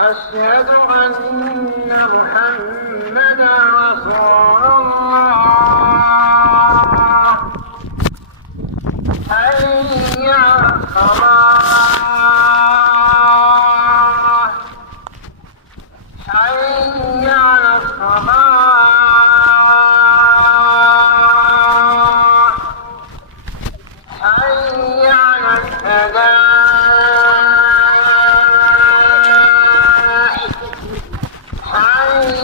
أشهد أن محمدا رسول الله. حي على الصلاة، حي على الصلاة، حي على الفلاح، حي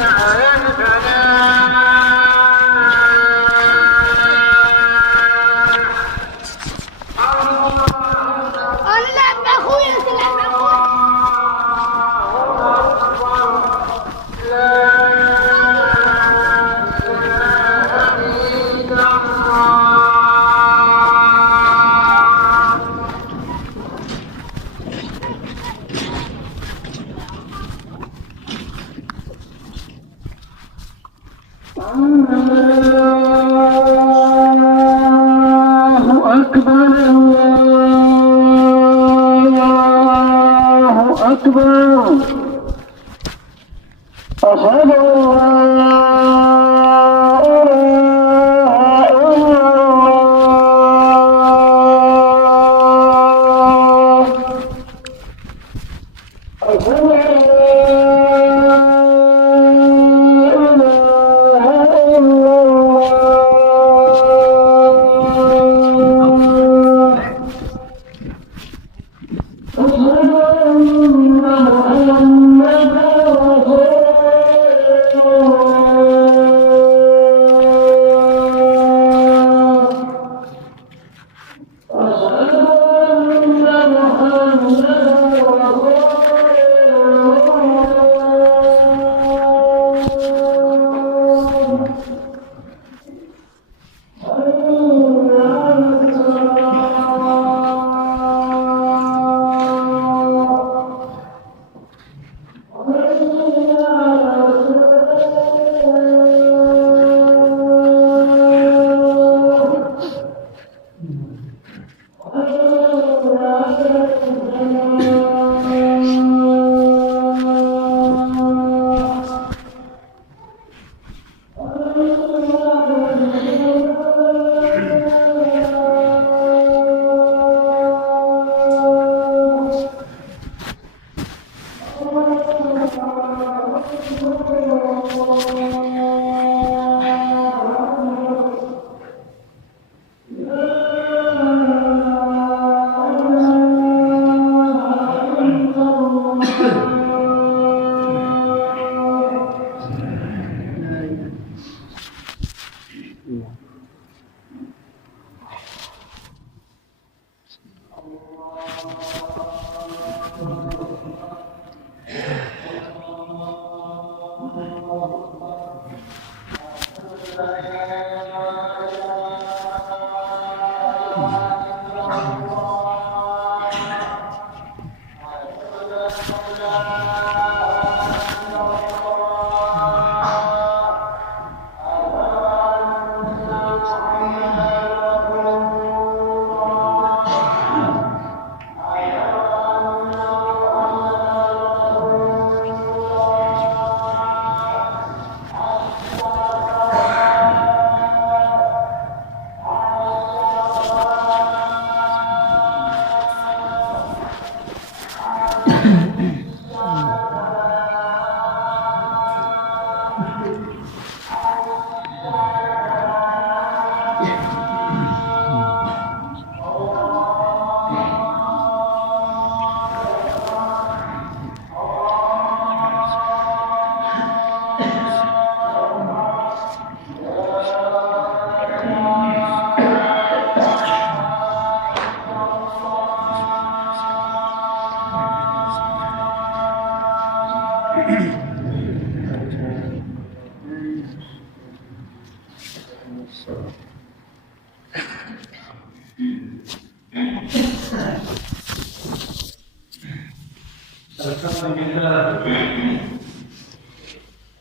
على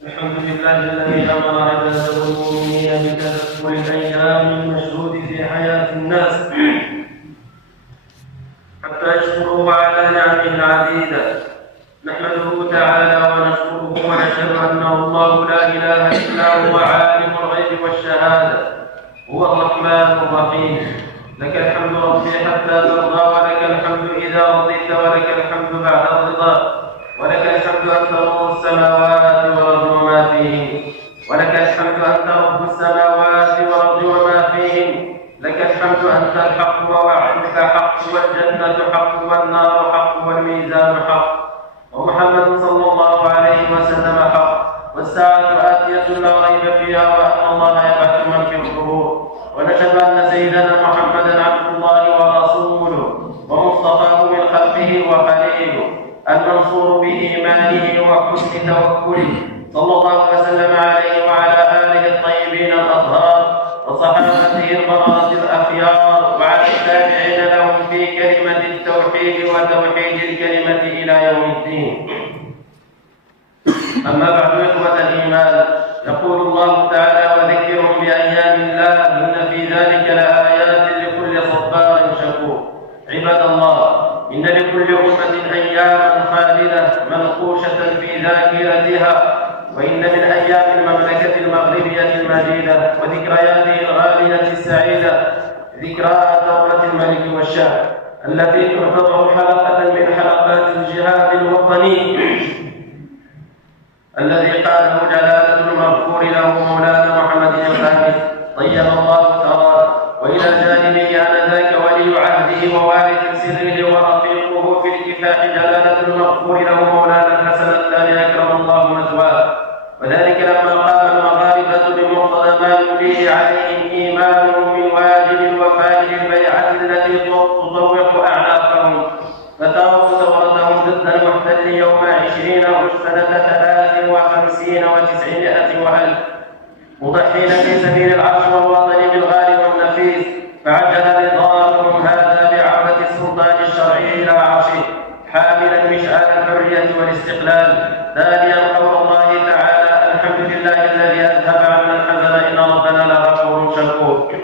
الحمد لله الذي امر عباده المؤمنين بتذكر الايام المشهود في حياه الناس حتى يشكروا على نعمه العديده. نحمد هو عالم الغيب والشهادة، هو الرحمن الرحيم. لك الحمد ربي حتى ترضى، ولك الحمد إذا رضيت، ولك الحمد بعد الرضا، ولك الحمد أنت رب السماوات والأرض وما فيهن، ولك الحمد أنت رب السماوات والأرض وما فيهن، لك الحمد أنت الحق ووعدك حق، والجنة حق، والنار حق، والميزان حق، ومحمد صلى الله عليه وسلم حق، والساعة آتية لا ريب فيها، وأن الله يبعث من في القبور. ونشهد أن سيدنا محمدا عبد الله ورسوله ومصطفاه من خلقه وخليله، المنصور بإيمانه وحسن توكله، صلى الله وسلم عليه وعلى آله الطيبين الأطهار وصحابته البررة الأخيار، وعلى التابعين لهم في كلمة التوحيد وتوحيد الكلمة إلى يوم الدين. أما بعد، إخوة الإيمان، يقول الله تعالى: وذكرهم بأيام الله إن في ذلك لآيات لكل صبار شكور. عباد الله، إن لكل أمة أياما خالدة منقوشة في ذاكرتها، وإن من أيام المملكة المغربية المجيدة وذكرياته الغالية السعيدة ذكرى دورة الملك والشعب، التي تعتبر حلقة من حلقات الجهاد الوطني الذي قاله جلالة المغفور له مولانا محمد الخامس طيب الله ثراه، وإلى جانبه آنذاك ولي عهده ووارث سره ورفيقه في الكفاح جلالة المغفور له مولانا الحسن الثاني أكرم الله مثواه، وذلك لما قام المغاربة بمقتضى ما يوليه عليهم إيمانهم من واجب الوفاء للبيعة التي تطوق أعناقهم، فتاروا ثورتهم ضد المحتل يوم 20 أغسطس سنة 53 و900 وألف، مضحين في سبيل العرش والوطن بالغالي والنفيس، فعجل نضالهم هذا بعودة السلطان الشرعي إلى عرشه، حاملا مشعل الحرية والاستقلال، تاليا قول الله تعالى: الحمد لله الذي أذهب عنا الحزن إن ربنا لغفور شكور.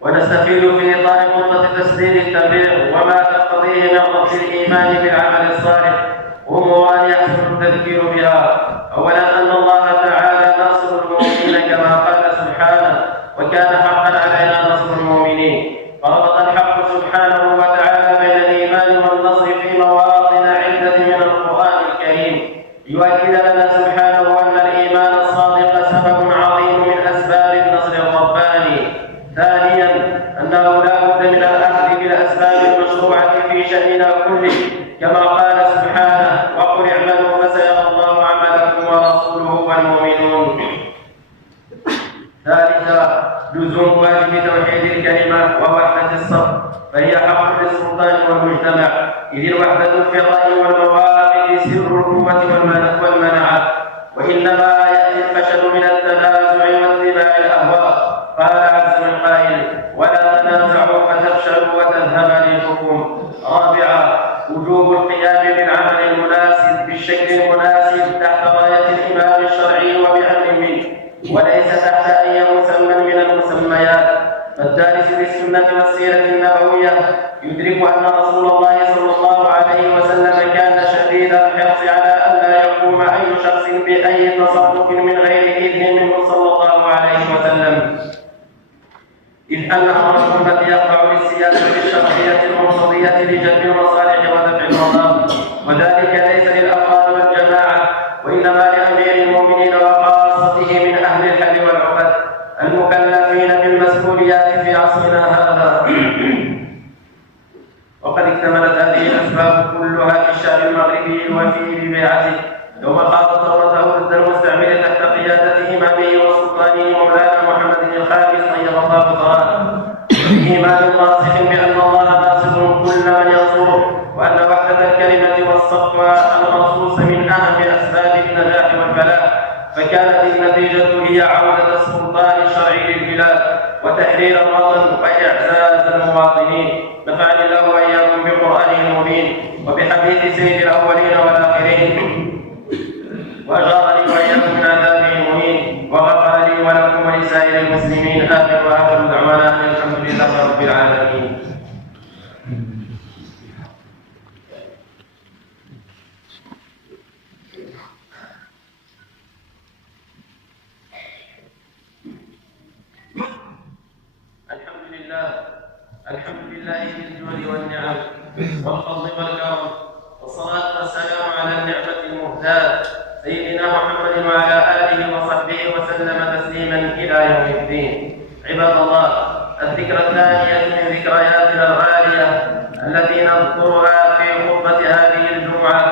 ونستفيد في إطار خطة تسديد التبليغ وما تقتضيه من رفض الإيمان بالعمل الصالح أمور يحسن التذكير بها. أولا، أن الله تعالى ناصر المؤمنين كما قال سبحانه: وكان حقا علينا نصر المؤمنين، فربط الحق سبحانه وتعالى بين الإيمان والنصر في مواطن عدة من القرآن الكريم، يؤكد لنا سبحانه أن الإيمان الصادق سبب عظيم من أسباب النصر الرباني. ثانيا، أنه لا بد من الأخذ بالأسباب المشروعة في شأننا كله، كما قال سبحانه: وقل اعملوا فسيرى الله عملكم ورسوله والمؤمنون. ثالثا، لزوم واجب توحيد الكلمة ووحدة الصف، فهي حق للسلطان والمجتمع، إذ الوحدة في الرأي والمواقف سر القوة والمنعة، وإنما يأتي الفشل من التنازع واتباع الأهواء. قال عز من قائل: ولا تنازعوا فتفشلوا وتذهب ريحكم. رابعا، وجوب القيام بالعمل المناسب بالشكل المناسب تحت راية الإمام الشرعي وبأمر منه، وليس تحت أي مسمى من المسميات. فالدارس للسنة والسيرة النبوية يدرك أن رسول الله صلى الله عليه وسلم كان شديد الحرص على أن لا يقوم أي شخص بأي تصرف من غير إذن منه صلى الله عليه وسلم، إذ أن أمر الأمة يقع للسياسة الشرعية المقتضية لجلب المصالح ودفع المضار، وذلك ليس للأفراد والجماعة، وإنما لأمير المؤمنين وخاصته من أهل الحل والعقد المكلفين بالمسؤوليات في عصرنا هذا. وقد اكتملت هذه الأسباب كلها في الشعب المغربي الوفي ببيعته يوم خاض ثورته ضد المستعمر تحت قيادة إمامه وسلطانه مولانا محمد الخامس طيب الله ثراه، إيمان راسخ بأن الله ناصر كل من ينصره، وأن وحدة الكلمة والصف المخصوص من أهم أسباب النجاح والفلاح. فكانت النتيجة هي عودة السلطان الشرعي للبلاد وتحرير الوطن وإعزاز المواطنين. نفعني الله وإياكم بقرآنه المبين وبحديث سيد الأولين والآخرين، وأجارني وإياكم من عذابه المهين، وغفر لي ولكم ولسائر المسلمين. آخر دعوانا أن الحمد لله رب العالمين. والفضل والكرم، والصلاة والسلام على النعمة المهداة سيدنا محمد وعلى آله وصحبه وسلم تسليما إلى يوم الدين. عباد الله، الذكرى الثانية من ذكرياتنا الغالية التي نذكرها في خطبة هذه الجمعة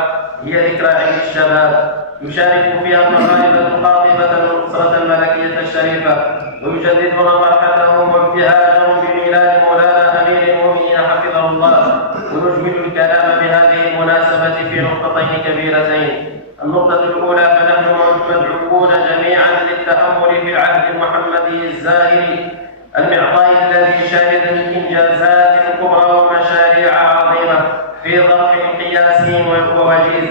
هي ذكرى عيد الشباب، يشارك فيها المغاربة قاطبة الأسرة الملكية الشريفة، ويجددون فرحتهم وابتهاجهم بميلاد مولانا أمير المؤمنين حفظه الله. ونجمل الكلام بهذه المناسبة في نقطتين كبيرتين. النقطة الأولى، فنحن مدعوون جميعا للتأمل في العهد المحمدي الزاهر المعطاء الذي شهد من إنجازات كبرى ومشاريع عظيمة في ظرف قياسي ووجيز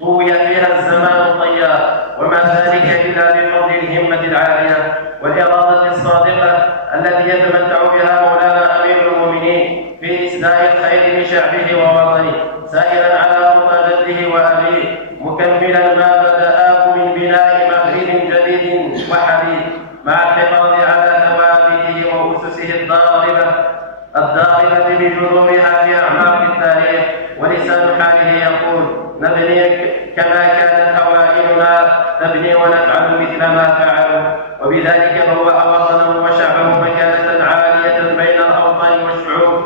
طوي فيها الزمان الطيار، وما ذلك إلا بفضل الهمة العالية والإرادة الصادقة التي يتمتع بها مولانا أمير المؤمنين في إسداء الخير لشعبه ووطنه، سائرا على خطى جده وأبيه، مكملا ما بدأه من بناء مغرب جديد وحديث، مع الحفاظ على ثوابته وأسسه الضاربة بجذورها في أعماق التاريخ. ولسان حاله يقول: نبني كما كانت أوائلنا تبني ونفعل مثل ما فعلوا. وبذلك بوأ وطنه وشعبه مكانة عالية بين الأوطان والشعوب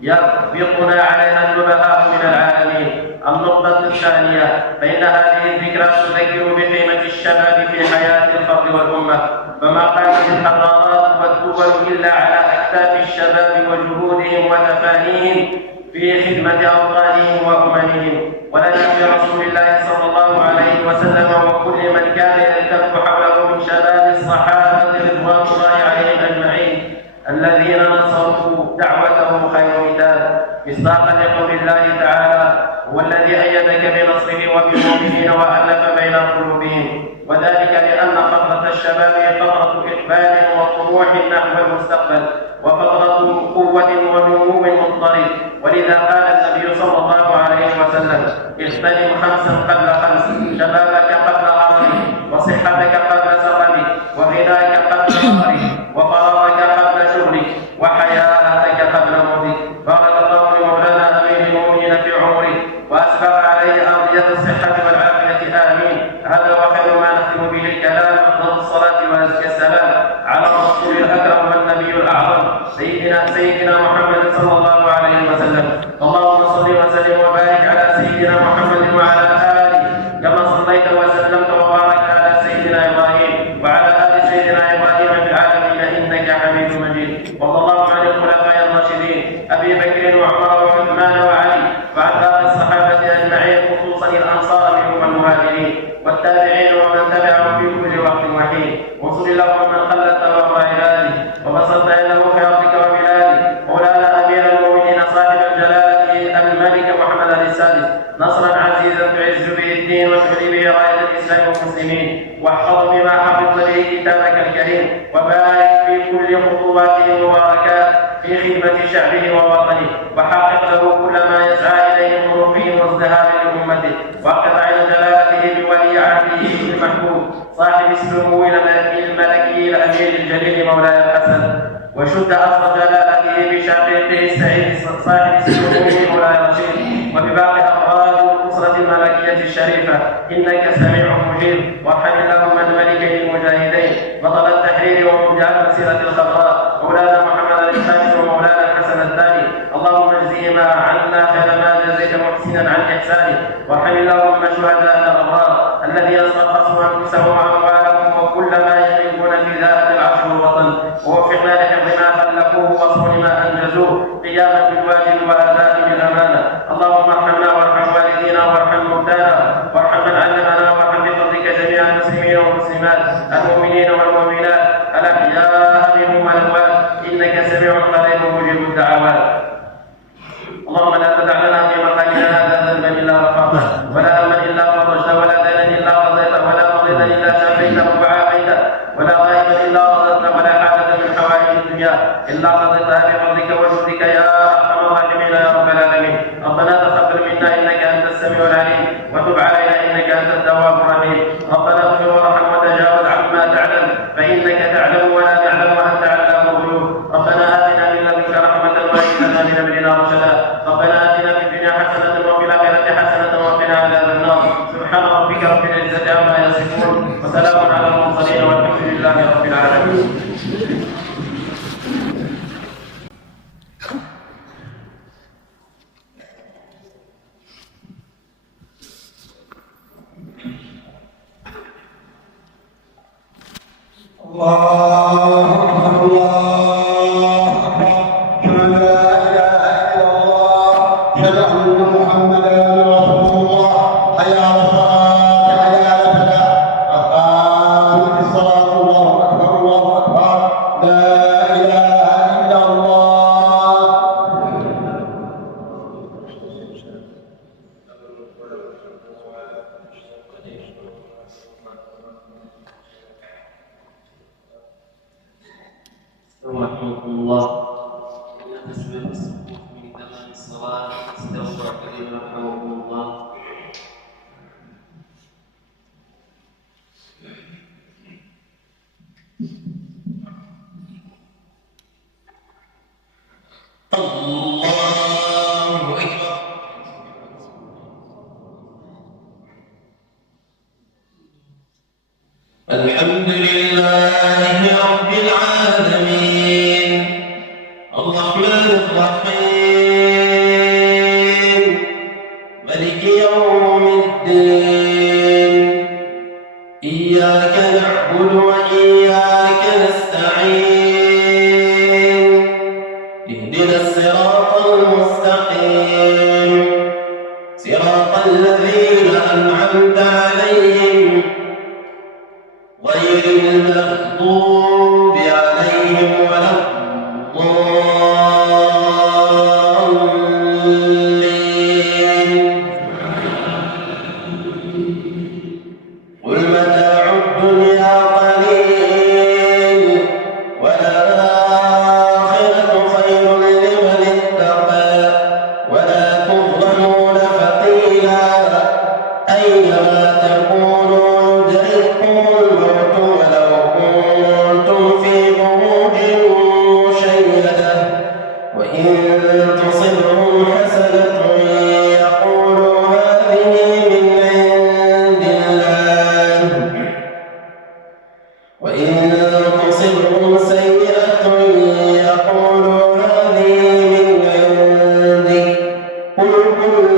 يطبقنا عليها النبهاء من العالمين. النقطة الثانية، فإن هذه الذكرى تذكر بقيمة الشباب في حياة الفرد والأمة، فما قامت الحضارات والدول إلا على أكتاف الشباب وجهودهم وتفانيهم في خدمة أوطانهم وأممهم. ولنا في رسول الله صلى الله عليه وسلم وكل من كان يلتف حوله من شباب الصحابة رضوان الله عليهم أجمعين الذين نصروا دعوته خير مثال، مصداقا لقول الله تعالى: هو الذي أيدك بنصره وبالمؤمنين وألف بين قلوبهم. وذلك لأن فترة الشباب فترة إقبال وطموح نحو المستقبل، وفترة قوة ونمو مضطرد. ولذا قال النبي صلى الله عليه وسلم: اغتنم 5 قبل 5، شبابك قبل عمرك، وصحتك قبل سقمك، وغناك قبل فقرك، وفراغك قبل شغلك، وحياتك قبل موتك. بارك الله لمولانا أمير المؤمنين في عمره وأسبغ عليه أرضية الصحة والعافية، آمين. هذا وخير ما نختم به الكلام. أفضل الصلاة وأزكى السلام على الرسول الأكرم والنبي الأعظم سيدنا محمد صلى الله عليه وسلم. اللهم صل وسلم وبارك على سيدنا محمد وعلى آله كما صليت وسلمت وبارك على سيدنا إبراهيم وعلى آل سيدنا إبراهيم في العالمين إنك حميد مجيد. وصلى الله على الخلفاء الراشدين أبي بكر وعمر وعثمان وعلي وعن باقي الصحابة أجمعين، خصوصا الأنصار منهم المهاجرين والتابعين ومن تبعهم في كل وقت وحين. وصل اللهم من خلت وهو عباده وبسطت له في أرضك وبلاده، مولانا أمير المؤمنين صاحب الجلالة الملك محمد السادس، نصرا عزيزا تعز به الدين وتعلي به راية الإسلام والمسلمين، واحفظ بما حفظت به كتابك الكريم، وبارك في كل خطواته المباركات في خدمة شعبه ووطنه، وحقق له كل ما يسعى إليه من رفع وازدهار لأمته، واقض على جلالته بولي عهده المحبوب صاحب السمو الملكي الأمير الجليل مولاي الحسن، وشد أصل جلالته بشقيقه السعيد صاحب السمو مولاي الرشيد، وبباقي أفراد الأسرة الملكية الشريفة، إنك سميع مجيب. وارحم اللهم الملكين المجاهدين بطل التحرير ومبدع المسيرة الخضراء مولانا محمد الخامس ومولانا الحسن الثاني، اللهم اجزهما عنا خير ما جزيت محسنا عن إحسانه. وارحم اللهم شهداء الأبرار الذين استخلصوا أنفسهم وأموالهم وكل ما يملكون في ذات العرش والوطن، ووفقنا لحفظ ما خلقوه وصون ما أنجزوه قياما بالواجب وأداء بالأمانة. اللهم ارحمنا وارحم والدينا وارحم موتانا وارحم من علمنا، وارحم بفضلك جميع المسلمين والمسلمات المؤمنين والمؤمنات الأحياء منهم والأموات، إنك سميع قريب مجيب الدعوات. اللهم لا تدع لنا في مقامنا هذا ذنبا إلا غفرته، ولا هما إلا فرجته، ولا دينا إلا قضيته، ولا مريضا إلا شفيته، الحمد لله رب العالمين الرحمن الرحيم ملك يوم الدين إياك نعبد وإياك نستعين اهدنا الصراط المستقيم صراط الذين أنعمت عليهم غير المغضوب عليهم ولا الضالين قل متاع الدنيا قليل والآخرة خير لمن اتقى ولا تظلمون فتيلا أينما تكونوا يدرككم الموت ولو كنتم في بروج مشيدة وإن تصبهم حسنة يقولوا هذه من عند الله وإن تصبهم سيئة يقولوا هذه من عندك قل كل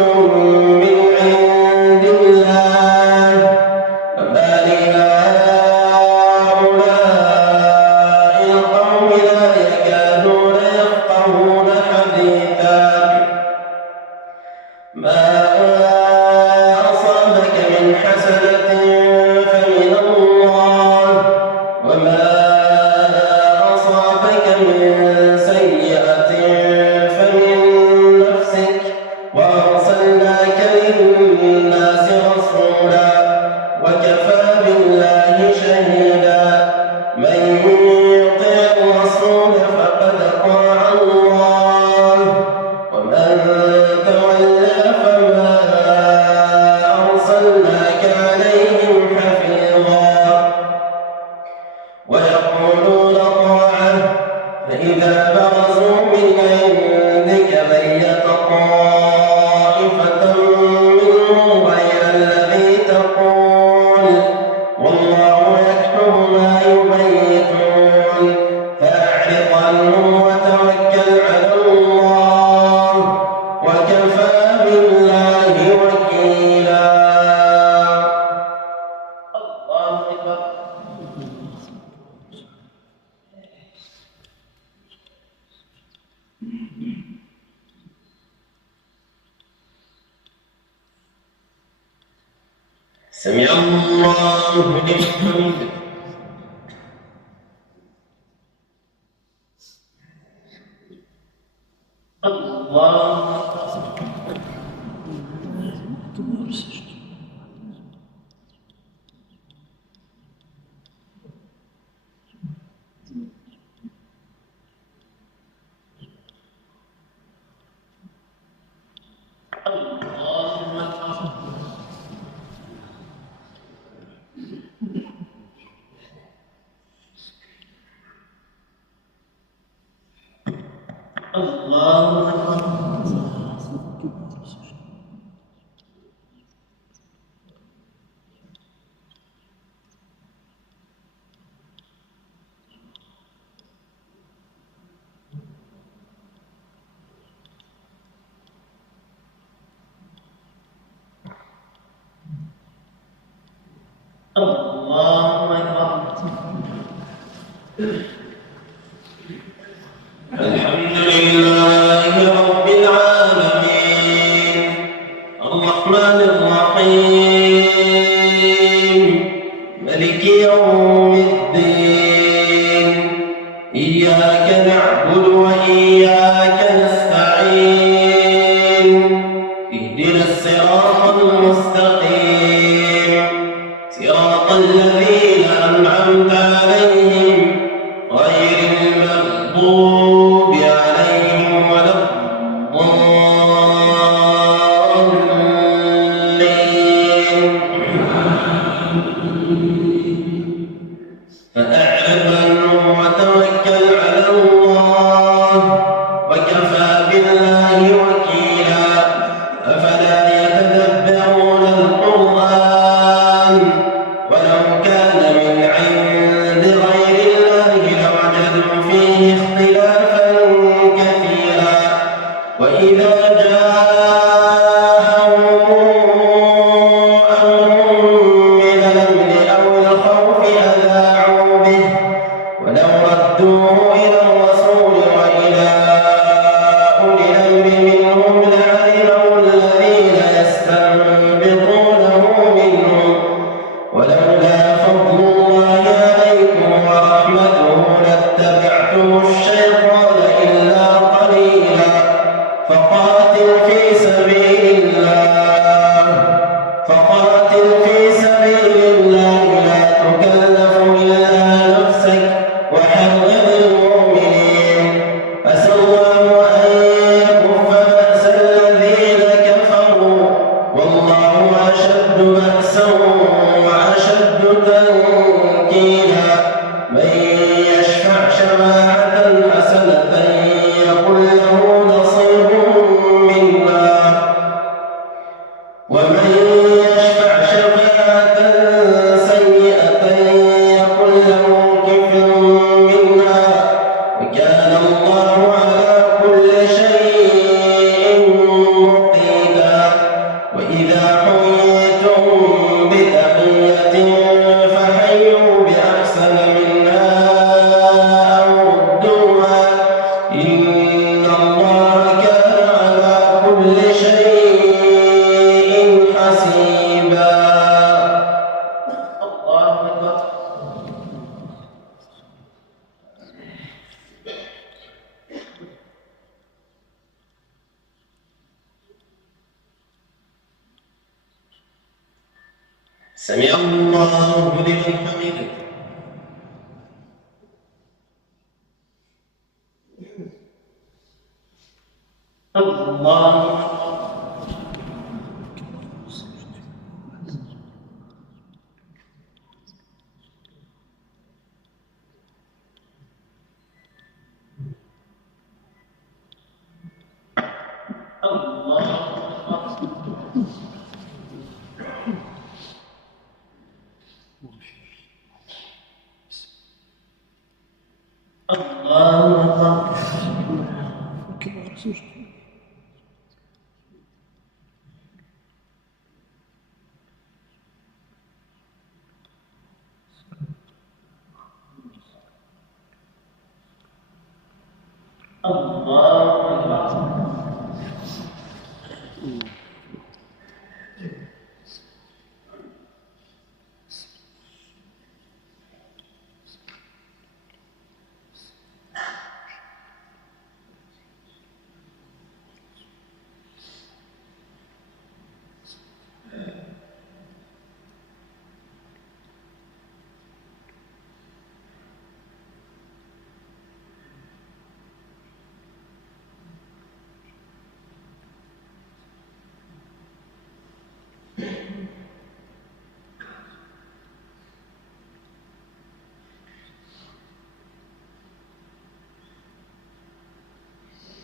من عند الله فما لهؤلاء القوم لا يكادون يفقهون حديثا ما أصابك من حسنة فمن الله وما أصابك من سيئة فمن نفسك وأرسلناك للناس رسولا وكفى بالله شهيدا من يطع الرسول فقد أطاع الله ومن تولى فما أرسلناك عليهم حفيظا ويقولون طاعة فإذا برزوا من عندك بيت طائفة منهم غير الذي تقول والله يكتب ما يبيتون فأعرض عنهم وتوكل على الله وكفى بالله وكيلا الله أكبر سمع الله لمن حمده الله الله الرحمن الرحيم ملك يوم الدين إياك نعبد وإياك نستعين اهدنا الصراط المستقيم صراط الذين أنعمت عليهم غير المغضوب عليهم ولا الضالين فأعرض عنهم وتوكل على الله وكفى بالله وكيلا أفلا يتدبرون القرآن ولو كان من عند غير الله لوجدوا فيه اختلافا كثيرا وإذا جاءهم أمر من الأمن أو الخوف أذاعوا به ولو ردوه إلى الرسول وإلى أولي الأمر منهم لعلمه الذين يستنبطونه منهم ولولا فضل الله عليكم ورحمته لاتبعتم الشيطان إلا قليلا فقاتل في سبيل الله لا تكلف إلا نفسك وحرض المؤمنين عسى الله أن يكف بأس الذين كفروا والله أشد بأسا وأشد تنكيلا من يشفع شفاعة حسنة يكن له نصيب منها ومن يشفع شفاعة سيئة يكن له كفل منها وكان الله على كل شيء مقيتا وإذا حييتم بتحية فحيوا بأحسن منها أو ردوها إن الله كان على كل شيء حسيبا الله أكبر سمع الله لمن حمده الله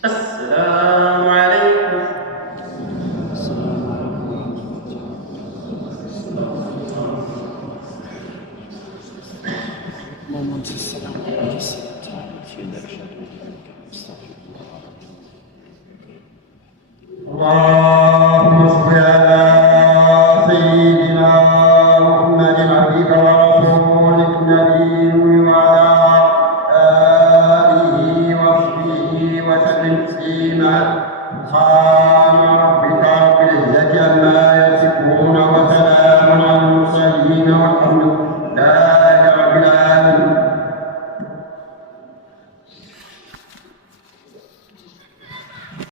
السلام عليكم اللهم صل على سيدنا محمد عبدك ورسولك النبي وعلى آله وصحبه وسلم تسليما سبحان ربك رب العزة عما